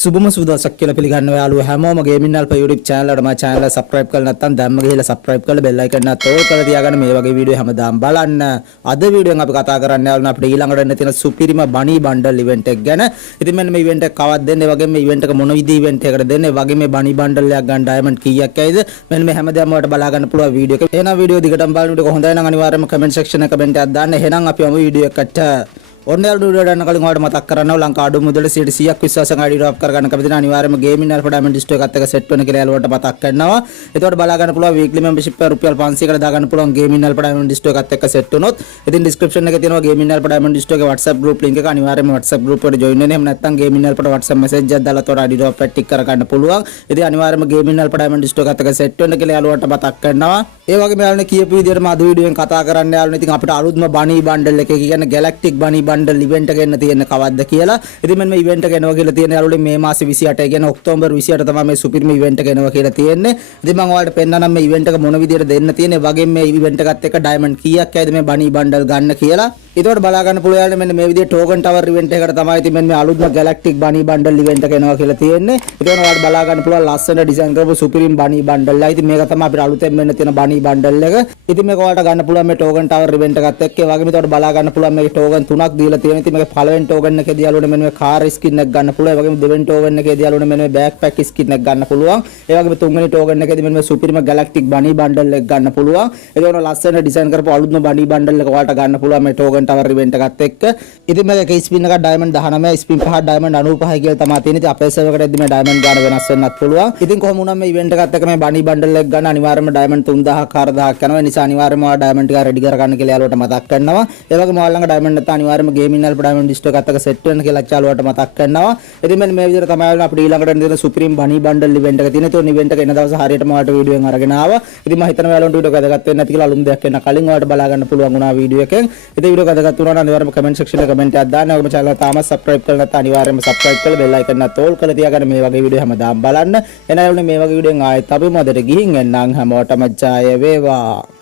සුබම සුදසක් කියලා පිළිගන්නවා යාළුවෝ හැමෝම ගේමින් අල්පා YouTube channel එකට මම channel එක subscribe කරලා නැත්නම් දැම්ම ගිහලා subscribe කරලා bell icon එකත් ඕල් කරලා තියාගන්න මේ වගේ වීඩියෝ හැමදාම බලන්න. අද වීඩියෝෙන් අපි කතා කරන්න යාළුවෝ අපිට ඊළඟට එන්න තියෙන සුපිරිම bunny bundle event එක ගැන. ඉතින් මෙන්න මේ event එක කවද්ද දෙන්නේ වගේ මේ event එක මොන විදිහේ event එකකටද දෙන්නේ වගේ මේ bunny bundle එකක් ගන්න diamond කීයක් ඇයිද මෙන්න මේ හැමදාම ඔයාලට බලා ගන්න පුළුවන් වීඩියෝ එක. එහෙනම් වීඩියෝ දිගටම බලන්න විදිහ හොඳයි නම් අනිවාර්යයෙන්ම comment section එක comment එකක් දාන්න. එහෙනම් අපි යමු වීඩියෝ එකට. ඔන්නල් ඩුඩ යන කලින් ඔයාලට මතක් කරනවා ලංකා අඩු මුදල 100ක් විශ්වාසයෙන් ID drop කරගන්න කැමති නම් අනිවාර්යයෙන්ම ගේමින් අල්ෆා ඩයමන්ඩ් ඩිස්ටෝ එකත් එක්ක සෙට් වෙන කියලා යාළුවට මතක් කරනවා. එතකොට බලා ගන්න පුළුවන් weekly membership එක රුපියල් 500කට දා ගන්න පුළුවන් ගේමින් අල්ෆා ඩයමන්ඩ් ඩිස්ටෝ එකත් එක්ක සෙට් වුණොත්. ඉතින් description එකේ තියෙනවා ගේමින් අල්ෆා ඩයමන්ඩ් ඩිස්ටෝ එකේ WhatsApp group link එක අනිවාර්යයෙන්ම WhatsApp group එකට join වෙන්න. එහෙම නැත්නම් ගේමින් අල්ෆාට WhatsApp message එකක් දාලා තොර ID drop එක ටික් කරගන්න පුළුවන්. ඉතින් අනිවාර්යයෙන්ම ගේමින් අල්ෆා ඩයමන්ඩ් ඩිස්ටෝ එකත් එක්ක සෙට් වෙන්න කියලා යාළුවට මතක් කරනවා. ඒ වගේම යාළුවනේ කියපු විදිහටම අද වීඩියෝෙන් කතා කරන්න යාළුවනේ ඉතින් අපිට අලුත්ම bunny bundle එක කියන්නේ galactic bunny bundle event එක එන්න තියෙන කවද්ද කියලා. ඉතින් මෙන්න මේ event එක එනවා කියලා තියෙන යාළුවනේ මේ මාසේ 28 ඒ කියන්නේ ඔක්තෝබර් 28 තමයි මේ සුපිරිම event එක එනවා කියලා තියෙන්නේ. ඉතින් මම ඔයාලට පෙන්නන්නම් මේ event එක මොන විදිහට දෙන්න තියෙන්නේ වගේම මේ event එකත් එක්ක diamond කීයක් ඇයිද මේ bunny bundle ගන්න කියලා. ඒතකොට බලා ගන්න පුළුවන් යාළුවනේ මෙන්න මේ විදිහේ token tower event එකකට තමයි ඉතින් මෙන්න මේ අලුත්ම galactic bunny bundle event එක එනවා කියලා තියෙන්නේ. ඒතකොට ඔයාලට බලා ගන්න පුළුවන් ලස්සන design කරපු සුපිරිම bunny bundle එක. ඉතින් මේක තමයි අපිට අලුතෙන් මෙන්න තියෙන bunny bundle එක. ඉතින් මේක ඔයාලට ගන්න පුළුවන් මේ token tower event එකත් එක්ක. ඒ වගේම ඒතකොට බලා ගන්න පුළුවන් මේකේ token තුනක් දීලා තියෙනවා. ඉතින් මේකේ පළවෙනි token එකේදී යාළුවනේ මෙන්න මේ car skin එක ගන්න පුළුවන්. ඒ වගේම දෙවෙනි token එකේදී යාළුවනේ මෙන්න මේ backpack skin එක ගන්න පුළුවන්. ඒ වගේම තුන්වෙනි token එකේදී මෙන්න මේ සුපිරිම galactic bunny bundle එක ගන්න පුළුවන්. ඒකෝන ලස්සන design කරපු අලුත්ම bunny bundle එක ඔයාලට ගන්න පුළුවන් මේ token tower event එකත් එක්ක. ඉතින් මේක ස්පින් එකක් diamond 19 ස්පින් 5 diamond 95 කියලා තමයි තියෙන්නේ. ඉතින් අපේ සර්වර් එකේදී මේ diamond ගන්න වෙනස් වෙන්නත් පුළුවන්. ඉතින් කොහොම වුණත් මේ event එකත් එක්ක මේ bunny bundle එක ගන්න අනිවාර්යයෙන්ම diamond 3000ක් 4000ක් යනවා. ඒ නිසා අනිවාර්යයෙන්ම ඔයා diamond එක ready කරගන්න කියලා යාළුවට මතක් කරනවා. ඒ වගේම ඔයාලා ළඟ diamond නැත්නම් අනිවාර්යයෙන්ම gaming alpha diamond disco එකත් එක්ක set වෙන්න කියලා යාළුවට මතක් කරනවා. ඉතින් මෙන්න මේ විදිහට තමයි අපිට ඊළඟට දෙන supreme bunny bundle event එක තියෙන්නේ. ඒතකොට event එක එන දවස් හරියටම ඔයාලට වීඩියෝ එකෙන් අරගෙන ආවා. ඉතින් මම හිතනවා යාළුවන්ට වීඩියෝ එක වැදගත් වෙන්නේ නැති කියලා අලුත් දෙයක් එන්න කලින් ඔයාලට බලා ගන්න පුළුවන් වුණා වීඩියෝ එකෙන්. ඉතින් වීඩියෝ එක වැදගත් වුණා නම් අනිවාර්යයෙන්ම comment section එකේ comment එකක් දාන්න. ඔයගොල්ලෝ channel එක තාමත් subscribe කරලා නැත්නම් අනිවාර්යයෙන්ම subscribe කරලා bell icon එකත් ඕල් කරලා තියාගන්න මේ වගේ වීඩියෝ හැමදාම බලන්න. එන යාළුවනේ මේ වගේ වීඩියෝෙන් ආයෙත් අපි මොදට ගිහින් එන්නම් හැමෝටම ජය වේවා.